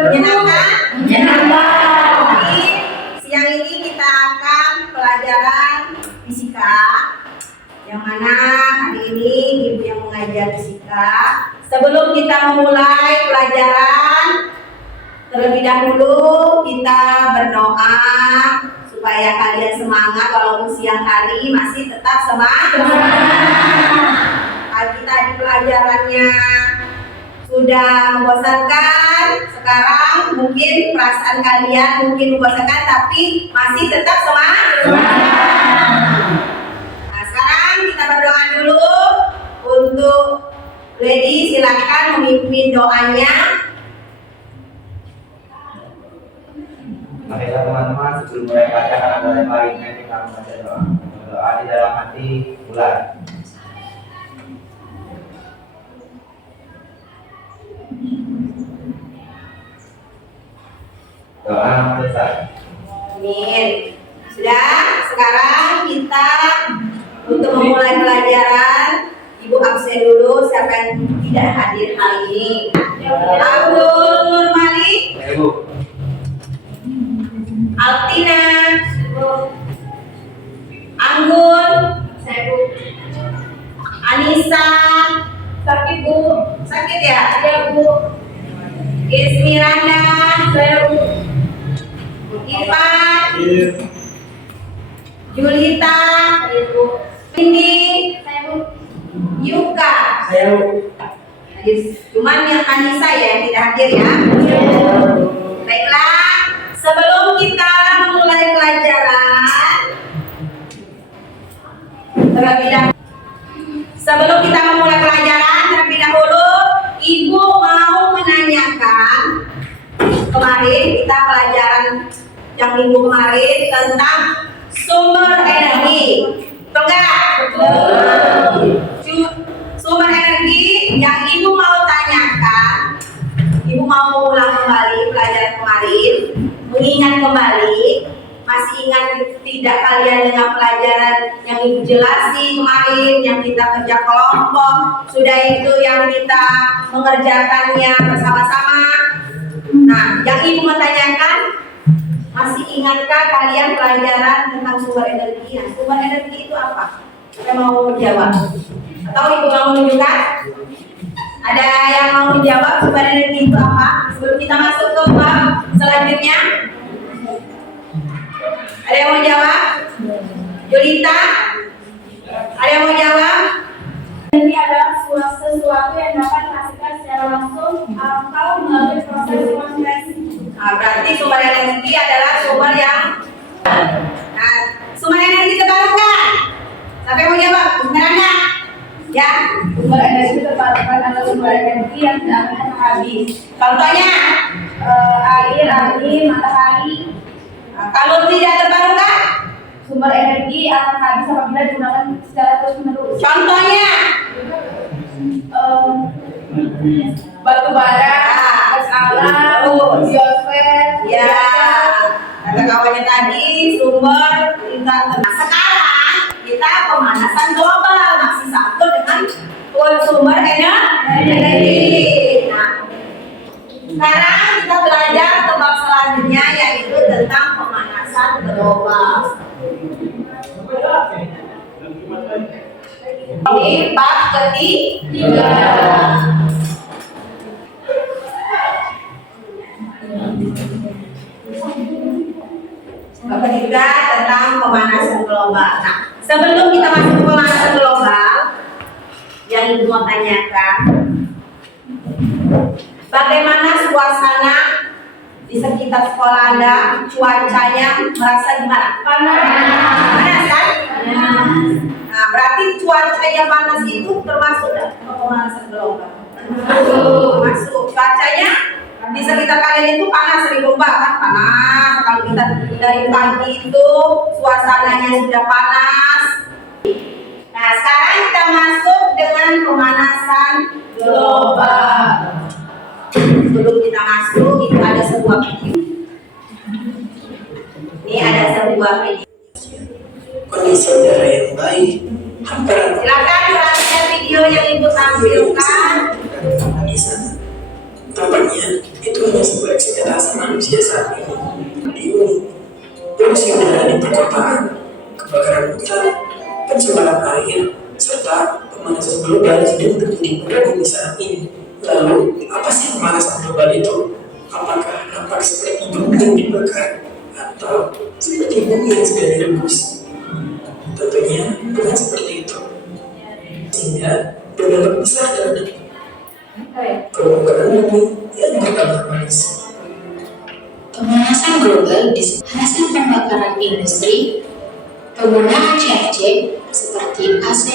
Menyenangkan? Menyenangkan. Jadi, siang ini kita akan pelajaran fisika, yang mana hari ini ibu yang mengajar fisika. Sebelum kita memulai pelajaran, terlebih dahulu kita berdoa supaya kalian semangat walaupun siang hari masih tetap semangat. Pagi tadi pelajarannya sudah membosankan, sekarang mungkin perasaan kalian mungkin membosankan tapi masih tetap semangat. Nah, sekarang kita berdoa dulu. Untuk Lady, silakan memimpin doanya. Baiklah teman-teman, sebelum mulai pelajaran ada yang lainnya kita membaca doa. Doa di dalam hati bulan. Doa selesai. Amin. Sudah, sekarang kita untuk memulai pelajaran, Ibu absen dulu siapa yang tidak hadir hari ini. Abdul Nur Malik, Ya, Ibu. Altina, Anggun, Anissa, Sakit, Bu. sakit ya? Ya, Bu. Ismiranda, Saya, Bu. Irfan, Iya. Julita, Saya, Bu. Indi, Saya, Bu. Yuka. Saya, Bu. Cuman yang Anissa ya yang tidak hadir ya. Baiklah, sebelum kita memulai pelajaran, sebelum kita memulai pelajaran terlebih dahulu, Ibu mau menanyakan, kemarin kita pelajaran yang minggu kemarin tentang sumber energi, betul nggak? Sumber energi yang Ibu mau tanyakan, Ibu mau ulang kembali pelajaran kemarin, mengingat kembali. Masih ingat tidak kalian dengan pelajaran yang Ibu jelasi kemarin, yang kita kerja kelompok, sudah itu yang kita mengerjakannya bersama-sama. Nah, yang Ibu mau tanyakan, masih ingatkah kalian pelajaran tentang sumber energi? Nah, sumber energi itu apa? Saya mau menjawab. Atau Ibu mau menunjukkan? Ada yang mau menjawab sumber energi itu apa? Sebelum kita masuk ke bab selanjutnya. Ada yang mau jawab? Julita? Ada yang mau jawab? Energi adalah sesuatu yang dapat dihasilkan secara langsung atau melalui proses konversi. Nah, berarti sumber energi adalah sumber yang sumber energi terbarukan. Siapa yang mau jawab? Benar? Ya. Sumber energi terbarukan adalah sumber energi yang tidak akan habis. Contohnya, Air, angin, matahari. kalau tidak terbarukan, Sumber energi akan habis apabila digunakan secara terus-menerus. contohnya, Batu bara, gas alam, biosfer. ya, kata kawannya tadi sumber kita. Nah, sekarang kita pemanasan global masih satu dengan sumber energi. Nah, sekarang kita belajar ke bab selanjutnya yaitu tentang pemanasan global. Ini bab ketiga. Bab ketiga tentang pemanasan global. Nah, sebelum kita masuk ke pemanasan global, yang Ibu mau tanyakan, bagaimana suasana di sekitar sekolah Anda? Cuacanya merasa gimana? Panas kan? Nah, berarti cuaca yang panas itu termasuk pemanasan global? Masuk. Cuacanya di sekitar kalian itu panas, sering berubah kan? Panas. Kalau kita dari pagi itu suasananya sudah panas. Nah, sekarang kita masuk dengan pemanasan global. Sebelum kita masuk, itu ada sebuah video. Ini ada sebuah video. Kondisi udara yang baik, hamparan Silakan perhatikan video yang Ibu tampilkan. di sana. Tampaknya itu hanya sebuah ekspektasi manusia saat ini. Di bumi, polusi udara di perkotaan, kebakaran hutan, pencemaran air, serta pemanasan global sedang terjadi pada bumi saat ini. Lalu, apa sih pemanasan global itu? Apakah nampak seperti bumi yang dibakar atau seperti bumi yang sudah direbus? Tentunya bukan seperti itu. Sehingga berdampak besar terhadap permukaan bumi yang bertambah panas. Pemanasan global disebut hasil pembakaran industri, penggunaan CFC seperti AC,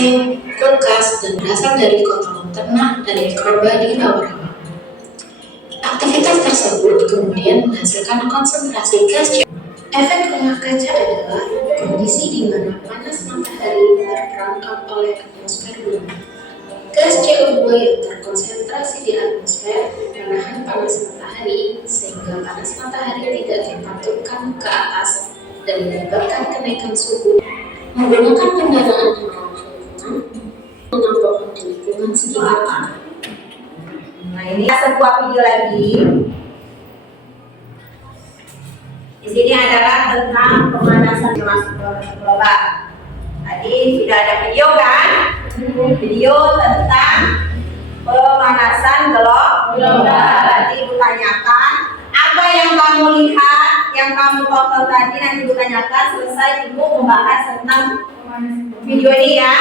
kulkas, dan berasal dari kotoran ternak dan mikroba di rawa-rawa. Aktivitas tersebut kemudian menghasilkan konsentrasi gas CO2. Efek rumah kaca adalah kondisi di mana panas matahari terperangkap oleh atmosfer bumi. Gas CO2 yang terkonsentrasi di atmosfer menahan panas matahari sehingga panas matahari tidak terpantulkan ke atas dan menyebabkan kenaikan suhu. Menggunakan kendaraan yang ramah lingkungan, menanam pohon di lingkungan sekitar. Nah, ini sebuah video lagi. Di sini adalah tentang pemanasan global. Tadi sudah ada video kan? Video tentang pemanasan global. Nanti Ibu tanyakan apa yang kamu lihat, yang kamu tonton tadi, nanti Ibu tanyakan selesai Ibu membahas tentang video ini ya.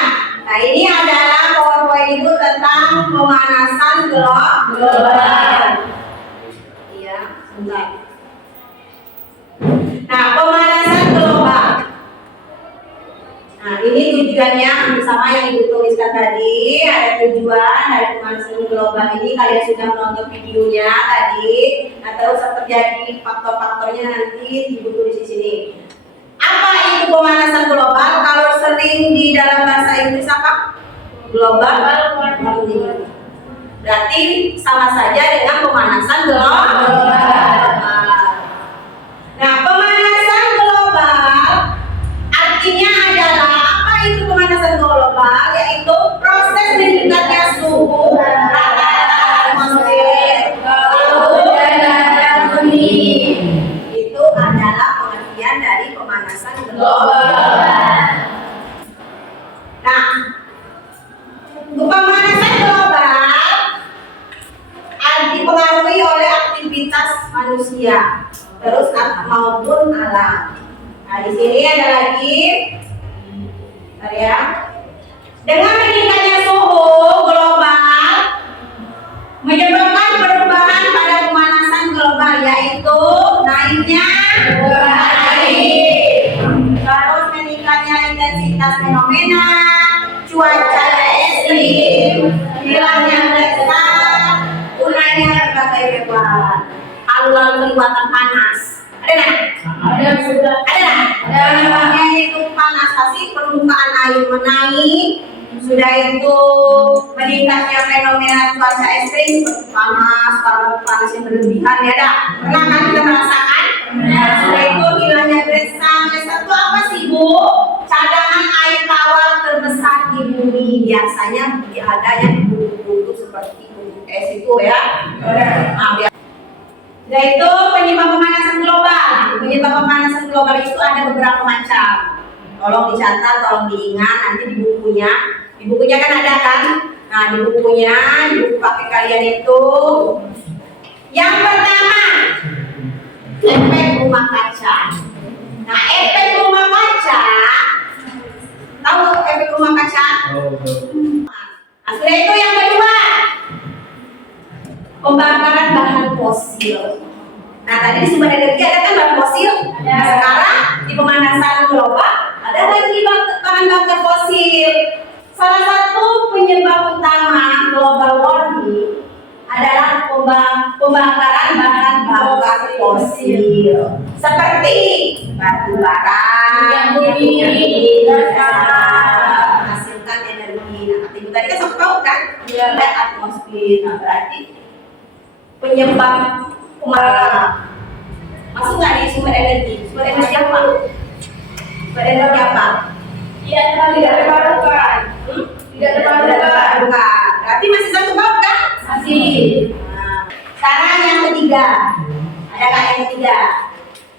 Nah, ini adalah poin-poin Ibu tentang pemanasan global. Iya, sebentar. Nah, pemanasan global. Nah, ini tujuannya sama yang Ibu tuliskan tadi. Ada tujuan dari pemanasan global ini. Kalian sudah menonton videonya tadi. Nah, terus terjadi faktor-faktornya nanti Ibu tulis di sini. Apa itu pemanasan global? Kalau sering di dalam bahasa Inggris apa? Global warming. Berarti sama saja dengan pemanasan global. Nah, pemanasan global artinya adalah apa itu pemanasan global? Yaitu proses meningkatnya suhu rata-rata atmosfer bumi. Itu adalah pengertian dari pemanasan global. Nah, pemanasan global dipengaruhi oleh aktivitas manusia, terus maupun alam. Nah, di sini ada lagi, ya. Dengan meningkatnya suhu global menyebabkan perubahan pada pemanasan global, yaitu naiknya air, terus meningkatnya intensitas fenomena cuaca ekstrim, hilangnya gelombang, punahnya berbagai hewan, aluan kelihatan panas. Ada nggak? Ada. Namanya itu panas, pasti permukaan air menaik. Sudah itu meningkatnya fenomena cuaca ekstrim seperti panas yang berlebihan, ya dah. Pernah kan kita merasakan? Sudah itu hilangnya gelombang. Itu apa sih, Bu? Cadangan air tawar terbesar di bumi. Biasanya adanya di bukit-bukit seperti bukit es itu ya. Yaitu penyebab pemanasan global. Penyebab pemanasan global itu ada beberapa macam. Tolong dicatat, tolong diingat nanti di bukunya. Di bukunya kan ada kan? Nah, di bukunya, di buku pakai kalian itu. Yang pertama, efek rumah kaca. Nah, efek rumah kaca, tahu efek rumah kaca? Nah, setelah itu yang kedua, pembakaran bahan fosil. Nah, tadi di sumber energi ada kan bahan fosil. Nah, sekarang di pemanasan global ada lagi bahan bakar fosil. Salah satu penyebab utama global warming adalah pembakaran bahan bakar fosil seperti batu bara, menghasilkan energi. Nah, tadi kan sama tahu kan? Ada atmosfer. Nah, berarti penyebab pembakaran masuk nggak di sumber energi? Sumber energi apa? Sumber energi apa? Tidak terbarukan. Berarti masih satu bab kan? Masih. Nah, Sekarang yang ketiga. Ada nggak yang ketiga?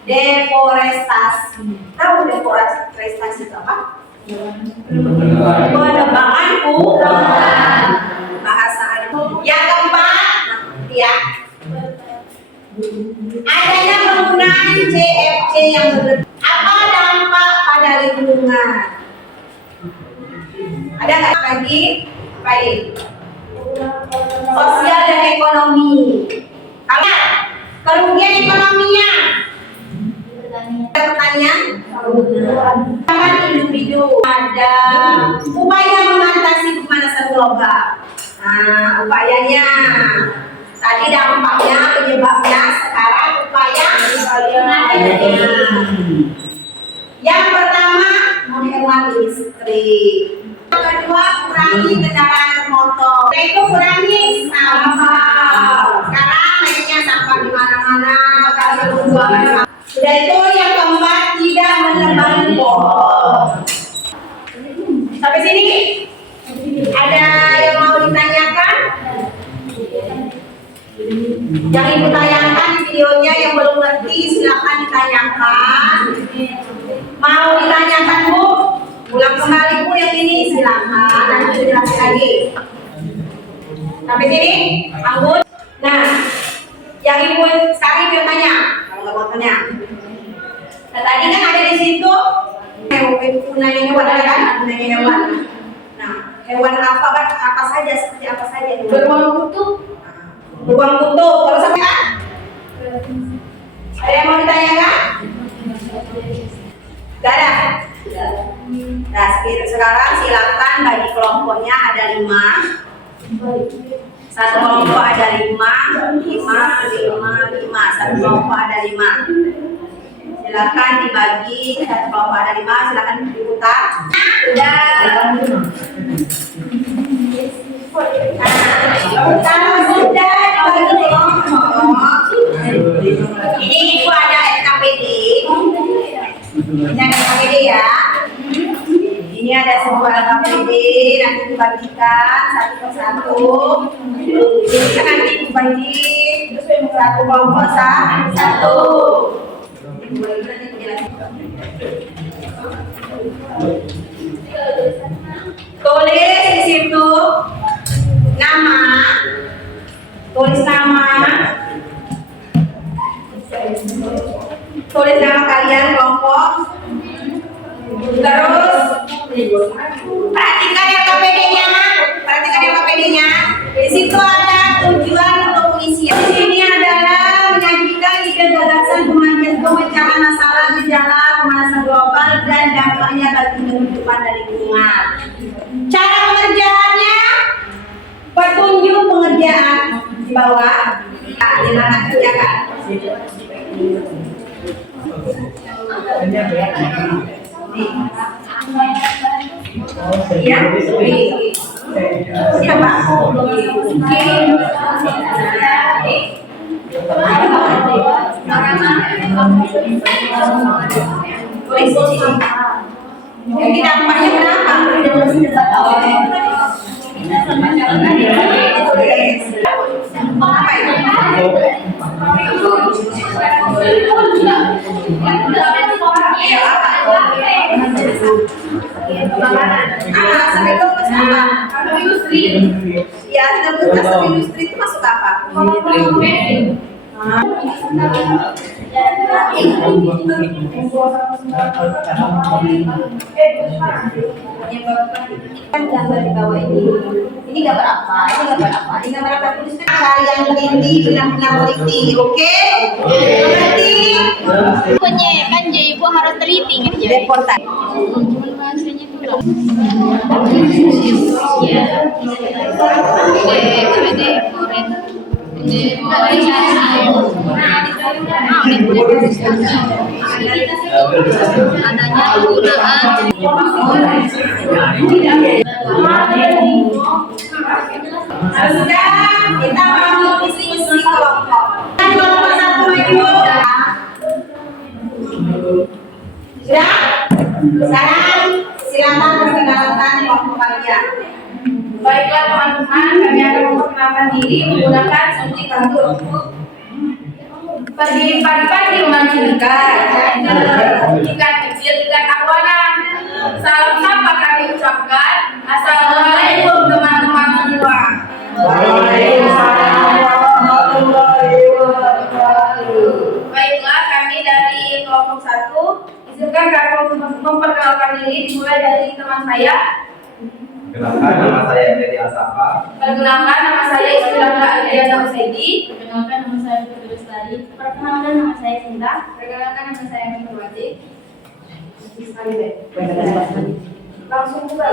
Deforestasi. Tahu deforestasi itu apa? Penebangan hutan. Bahasa yang keempat, ya. Adanya penggunaan CFC yang berlebihan. Apa dampak pada lingkungan? Ada nggak lagi? Baik. Sosial dan ekonomi. Kalau kerugian ekonominya, ada pertanyaan? Kan individu. Ada upaya mengatasi pemanasan global. Nah, upayanya tadi dampaknya, penyebabnya, sekarang upaya mengatasinya. Yang pertama, menghemat listrik. Yang kedua, kurangi kendaraan bermotor. Itu kurangi sampah. Sekarang mainnya sampah di mana-mana, kasih pembuangan sampah. Sudah itu yang keempat, tidak menebang pohon. Sampai sini ada yang mau ditanyakan? Yang ibu tayangkan di videonya yang belum ngerti silakan ditanyakan. Mau ditanyakan Bu? Ulang kembali Bu yang ini silakan. Nanti dijelasin lagi. Sampai sini, Anggun. Nah, yang ibu sekarang ibu yang tanya. Kalau nggak mau tanya. Nah, tadi kan ada di situ nanya hewan ada kan? Nanya hewan. Nah, hewan apa saja seperti apa saja? Beruang kutub. Beruang kutub. Kalau sampai kan? Ada yang mau ditanyakan? Gak ada. Nah, sekarang silakan bagi kelompoknya ada 5. Satu kelompok ada 5. Satu kelompok ada 5. Silakan dibagi. Satu kelompok ada 5. Silakan diputar. Sudah. Kalau sudah dibagi kelompok, ini ibu ada SKPD. Ini ada SKPD ya. Ini ada sebuah SKPD, nanti dibagikan satu persatu. Ini nanti dibagi satu kelompok satu. Tulis di situ nama, tulis nama kalian kelompok. Terus perhatikan yang KPD-nya. Di situ ada tujuan untuk pengisian. Di sini adalah menyajikan ide gagasan pemecahan masalah gejala pemanasan global dan dampaknya bagi kehidupan dan lingkungan. Cara pengerjaannya, petunjuk pengerjaan di bawah. Silakan kerjakan. Ya, siapa? Jadi dampaknya kenapa? Asap itu masuk apa? Industri. Ya, asap industri itu masuk apa? Kan gambar di bawah ini gambar apa? Ini gambar apa? Ini gambar apa? Cari yang teliti, benar-benar teliti, oke? Teliti. Pokoknya kan jadi ibu harus teliti gitu ya. Reportan. Sudah, kita mau diskusi kelompok. Kelompok satu itu. Sudah? Sekarang silakan perkenalkan kelompok kalian. Baiklah teman-teman, kami akan memperkenalkan memperkenalkan diri menggunakan suntik pantun. Berdiri pagi-pagi memancingkan ikan kecil, ikan arowana. Salam sapa kami ucapkan. Assalamualaikum teman-teman semua. Waalaikumsalam warahmatullahi wabarakatuh. Baiklah, kami dari kelompok 1 izinkan kami memperkenalkan diri, dimulai dari teman saya. Kenalkan, nama saya Edi Asafa. Perkenalkan, nama saya Istilahnya Adriana Husaidi. Perkenalkan, nama saya Putri Lestari. Perkenalkan, nama saya Cinta. Perkenalkan, nama saya Nurwati. Langsung buka.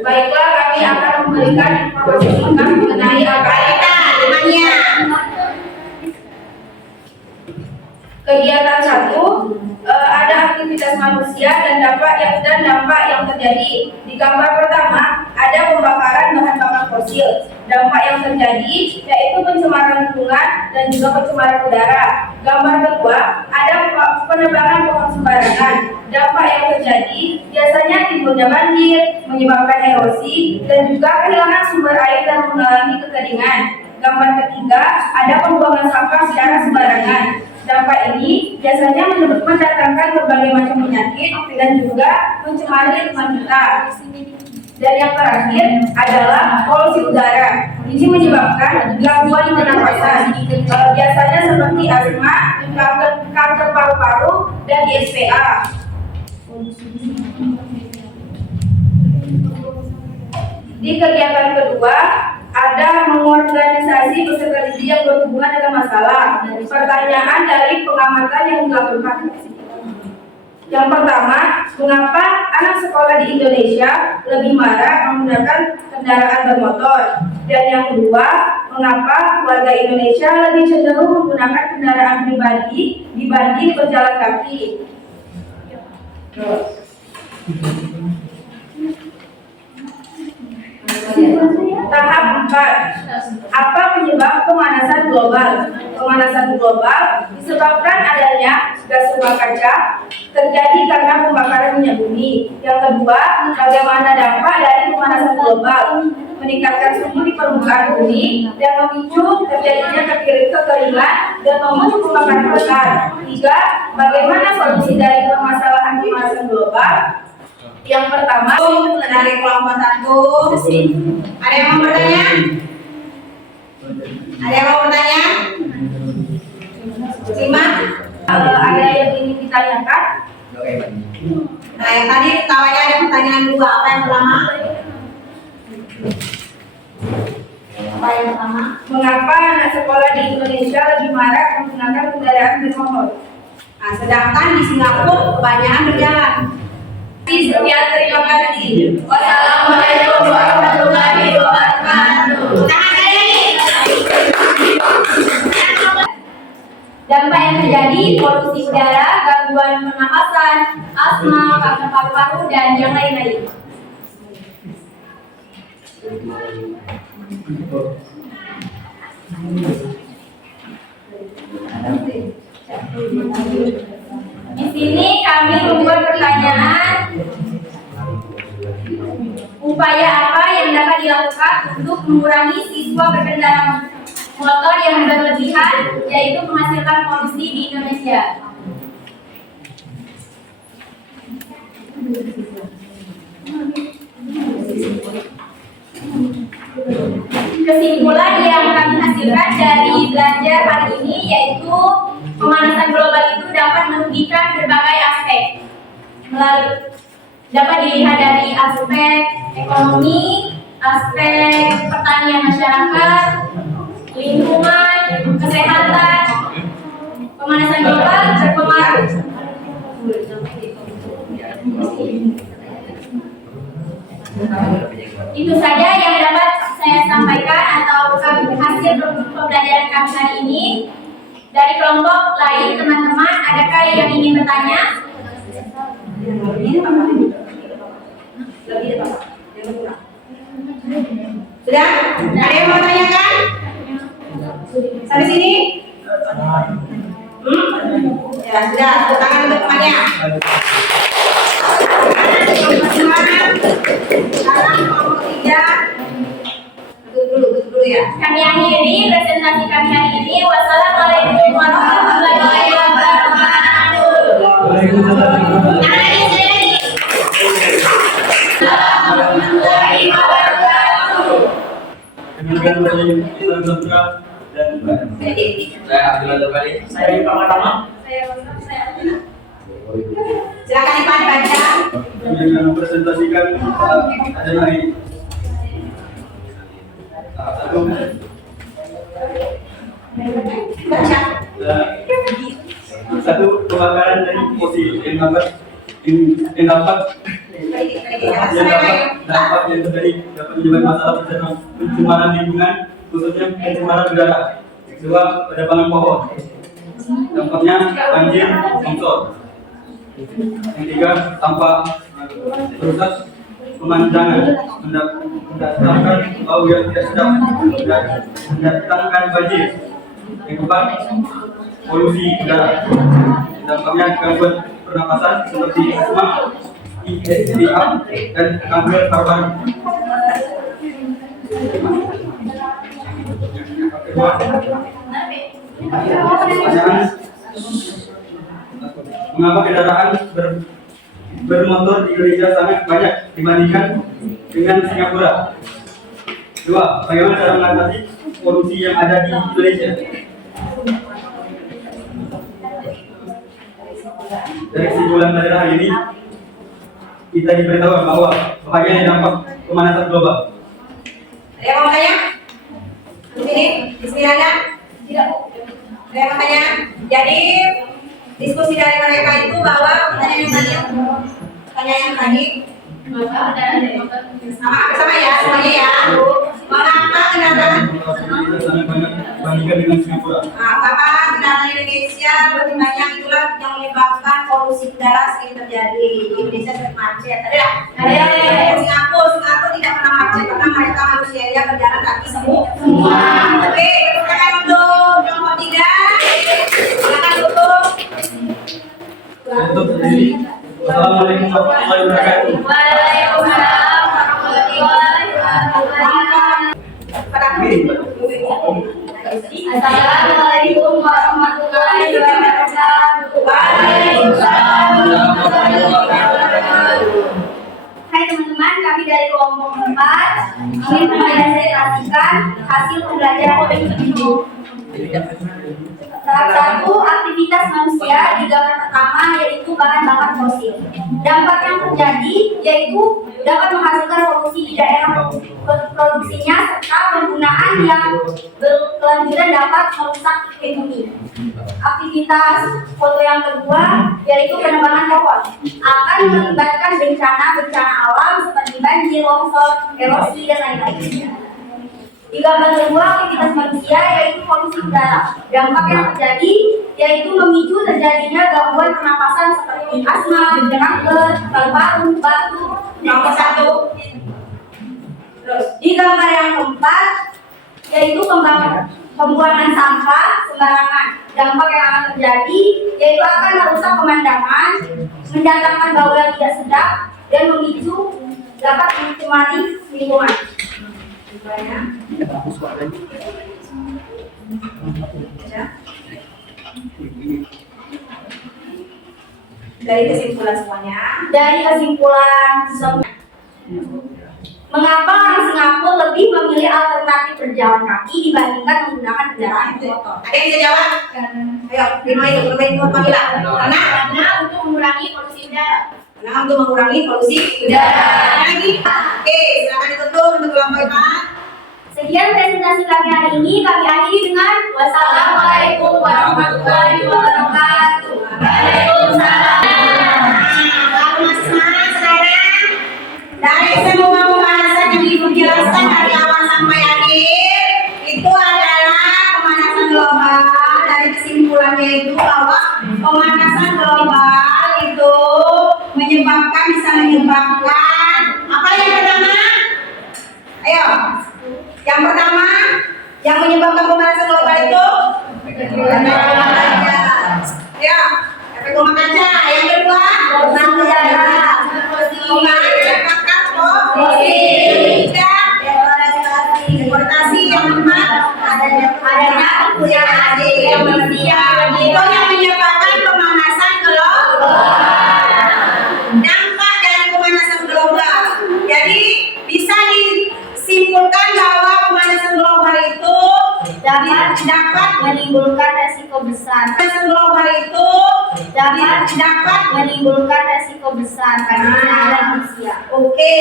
Baiklah, kami akan memberikan informasi singkat mengenai Kalina, temannya. kegiatan 1. Ada aktivitas manusia dan dampak yang terjadi. Di gambar pertama ada pembakaran bahan bakar fosil. Dampak yang terjadi yaitu pencemaran lingkungan dan juga pencemaran udara. Gambar kedua ada penebangan pohon sembarangan. Dampak yang terjadi biasanya timbulnya banjir, menyebabkan erosi dan juga kehilangan sumber air dan mengalami kekeringan. Gambar ketiga ada pembuangan sampah secara sembarangan. Dampak ini biasanya mendatangkan berbagai macam penyakit dan juga mencemari lingkungan kita. Dan yang terakhir adalah polusi udara. Ini menyebabkan gangguan pernapasan, biasanya seperti asma, kanker paru-paru, dan ISPA. Di kegiatan kedua ada mengorganisasi peserta didik yang berhubungan dengan masalah. Pertanyaan dari pengamatan yang dilakukan. Yang pertama, mengapa anak sekolah di Indonesia lebih marak menggunakan kendaraan bermotor? Dan yang kedua, mengapa warga Indonesia lebih cenderung menggunakan kendaraan pribadi dibanding berjalan kaki? Tahap 4. Apa penyebab pemanasan global? Pemanasan global disebabkan adanya gas rumah kaca terjadi karena pembakaran minyak bumi. Yang kedua, bagaimana dampak dari pemanasan global? Meningkatkan suhu di permukaan bumi dan memicu terjadinya kekeringan dan memicu pembakaran hutan. 3. Bagaimana solusi dari permasalahan pemanasan global? Yang pertama, Dari kelompok 1. Ada yang mau bertanya? Ada yang mau bertanya? Simak. ada yang ingin ditanyakan? Nah, yang tadi tawanya ada pertanyaan 2. Apa yang pertama? Apa yang pertama? Mengapa anak sekolah di Indonesia lebih marak menggunakan kendaraan bermotor? Nah, sedangkan di Singapura kebanyakan berjalan. Sekian, terima kasih. Wassalamualaikum warahmatullahi wabarakatuh. Dampak yang terjadi polusi udara, gangguan pernapasan, asma, kanker paru-paru, dan yang lain-lain. Di sini kami membuat pertanyaan, upaya apa yang dapat dilakukan untuk mengurangi siswa berkendara motor yang berlebihan, yaitu menghasilkan polusi di Indonesia. Kesimpulan yang kami hasilkan dari belajar hari ini yaitu pemanasan global itu dapat merugikan berbagai aspek. Dapat dilihat dari aspek ekonomi, aspek pertanian masyarakat, lingkungan, kesehatan. Pemanasan global berpengaruh. Itu saja yang dapat saya sampaikan atau hasil pembelajaran kami hari ini. Dari kelompok lain, teman-teman, adakah yang ingin bertanya? Sudah? Ada yang mau tanyakan? Sampai sini? Ya, sudah. Tepuk tangan untuk temannya. Kelompok 2, sekarang kelompok 3. Kami akhiri presentasi kami hari ini. Wassalamualaikum warahmatullahi wabarakatuh. Warahmatullahi wabarakatuh. Saya Abdullah Terbalik. Saya Pak Matama. Silakan Ipan baca. Kami akan mempresentasikan acara hari ini. Baca. Satu, kebakaran dari posisi yang dapat dampak yang terjadi dapat menyebabkan masalah pencemaran lingkungan, khususnya pencemaran udara. Kedua, penebangan pohon. Dampaknya banjir, longsor. Yang tiga, sampah merusak pemandangan, mendatangkan bau yang tidak sedap, mendatangkan banjir. Yang keempat, polusi udara. Dampaknya gangguan pernapasan seperti asma, ISDA, dan kanker paru-paru. Kedua, pertanyaan, mengapa kendaraan bermotor di Indonesia sangat banyak dibandingkan dengan Singapura? Dua, bagaimana cara mengatasi polusi yang ada di Indonesia? Dari kesimpulan pada hari ini, kita diberitahu bahwa bahayanya dampak pemanasan global. Ada yang mau tanya? Di sini? Di sini ada? Tidak. Ada yang mau tanya? Jadi diskusi dari mereka itu bahwa pertanyaan yang tadi sama ya semuanya ya. Mengapa kendaraan Sangat banyak dibandingkan dengan Singapura. apakah kendaraan Indonesia lebih banyak itulah yang menyebabkan polusi udara sering terjadi di Indonesia sering macet. Ada nggak? Ada. Singapura tidak pernah macet karena mereka manusianya berjalan kaki semua. Oke, silakan untuk kelompok 3. Silakan tutup. Untuk sendiri, wassalamualaikum warahmatullahi wabarakatuh. Waalaikumsalam warahmatullahi wabarakatuh. Assalamualaikum warahmatullahi wabarakatuh. Waalaikumsalam warahmatullahi wabarakatuh. Hai teman-teman, kami dari kelompok 4 ingin mempresentasikan hasil pembelajaran ini. Tahap 1, aktivitas manusia di gambar pertama yaitu bahan bakar fosil. Dampak yang terjadi yaitu dapat menghasilkan polusi di daerah produksinya serta penggunaan yang berkelanjutan dapat merusak bumi. Aktivitas foto yang kedua yaitu penebangan pohon akan mengakibatkan bencana alam seperti banjir, longsor, erosi dan lain-lain. Di gambar kedua, aktivitas manusia yaitu polusi udara. Dampak yang terjadi yaitu memicu terjadinya gangguan pernapasan seperti asma, kanker, paru-paru, batuk. Nomor 1. Terus di gambar yang keempat yaitu pembuangan sampah sembarangan. Dampak yang akan terjadi yaitu akan merusak pemandangan, mendatangkan bau yang tidak sedap dan memicu dapat mencemari lingkungan. Dari kesimpulan semuanya. Dari kesimpulan mengapa orang Singapura lebih memilih alternatif berjalan kaki dibandingkan menggunakan kendaraan motor? Ada yang bisa jawab? Ayo, dimulai Kamila. Karena untuk mengurangi polusi udara. Karena untuk mengurangi polusi udara. Lagi. Oke, silakan ditutup untuk kelompok 4. Sekian presentasi kami hari ini. Kami akhiri dengan wassalamualaikum warahmatullahi wabarakatuh. Waalaikumsalam. Lalu mas sekarang dari semua pembahasan yang Ibu jelaskan dari awal sampai akhir itu adalah pemanasan global. Dari kesimpulannya itu bahwa pemanasan global itu bisa menyebabkan apa yang pertama? Ayo. Yang pertama, yang menyebabkan pemanasan global itu efek rumah kaca. Ya, efek rumah kaca. Yang kedua, polusi udara. Pemanasan karbon. Ketiga, deforestasi. Yang keempat, Itu yang menyebabkan pemanasan global. Dampak dari pemanasan global. Jadi bisa disimpulkan bahwa pemanasan global itu dapat menimbulkan resiko besar. pemanasan global itu dapat Menimbulkan resiko besar bagi kesehatan manusia. Oke.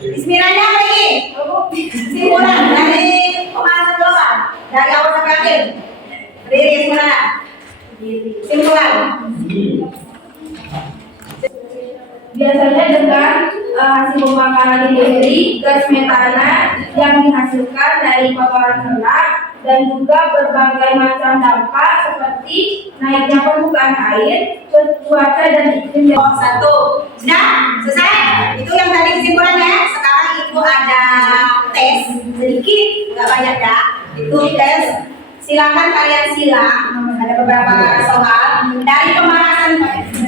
Bismillahirrahmanirrahim apa lagi? Simpulan dari pemanasan global dari awal sampai akhir. Berdiri semua. Simpulan. Biasanya dengan hasil pembakaran industri, gas metana yang dihasilkan dari kotoran ternak dan juga berbagai macam dampak seperti naiknya permukaan air, cuaca dan iklim. Oh, satu. Sudah? Selesai? Itu yang tadi kesimpulannya. Sekarang ibu ada tes sedikit, nggak banyak ya. Itu tes. Silakan kalian silang. Ada beberapa soal dari pembahasan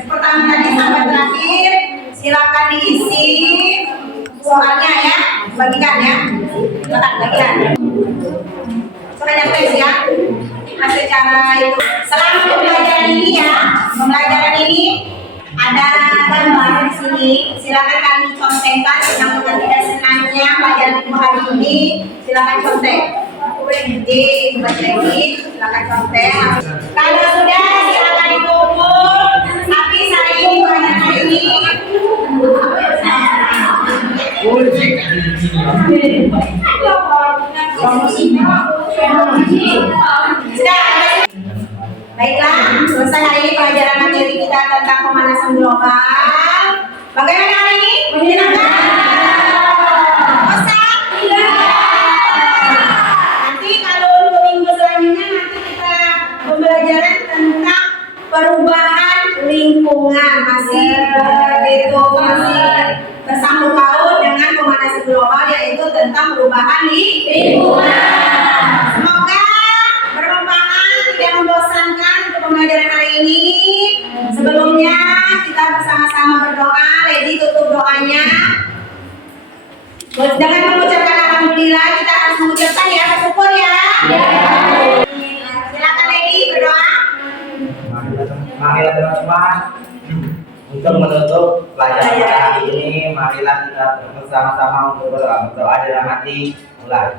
pertama tadi sampai terakhir. Silakan diisi soalnya ya, bagikan ya. Silakan bagikan. Soalnya tes ya. Nah, secara itu selama pembelajaran ini ya, pembelajaran ini ada gambar di sini. Silakan kalian contekkan yang tidak senangnya pelajaran ibu hari ini. Silakan contek. Jadi baca lagi, silakan contek. Kalau sudah silakan dikumpul. Tapi hari ini pelajaran hari ini. Sudah. Baiklah, selesai hari ini pelajaran materi kita tentang pemanasan global. Bagaimana hari ini? Menyenangkan? Bosan? Tidak. Nanti kalau untuk minggu selanjutnya nanti kita pembelajaran tentang perubahan lingkungan masih masih bersangkut paut dengan pemanasan global, yaitu tentang perubahan lingkungan. Semoga bermanfaat, tidak membosankan untuk pembelajaran hari ini. Sebelumnya kita bersama-sama berdoa. Lady tutup doanya. Dengan mengucapkan alhamdulillah, kita harus mengucapkan ya, bersyukur ya. Silakan Lady berdoa. Marilah teman-teman untuk menutup pelajaran pada hari ini, marilah kita bersama-sama untuk berdoa dalam hati. Mulai.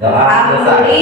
Doa selesai.